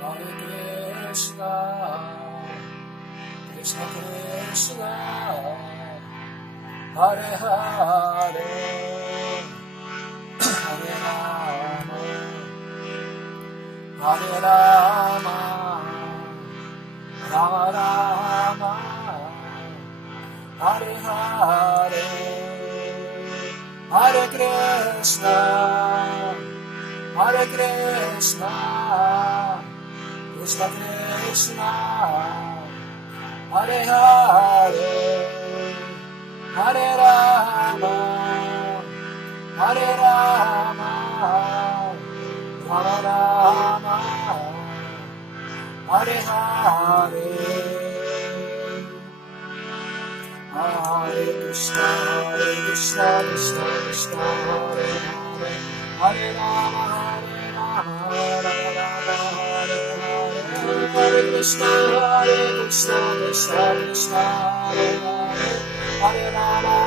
Hare Krishna, Krishna Krishna, Hare Hare, Hare Rama, Hare Rama, Rama Rama, Hare Hare, Hare Krishna, Hare Krishna, Krishna Krishna, Hare Hare, Hare Rama, Hare Rama, Rama Rama, Hare Hare, Hare Krishna, Krishna Krishna, Hare Hare, Hare Rama, Rama Rama, Hare Hare, Hare Krishna, Krishna Krishna, Hare Hare, Hare Rama,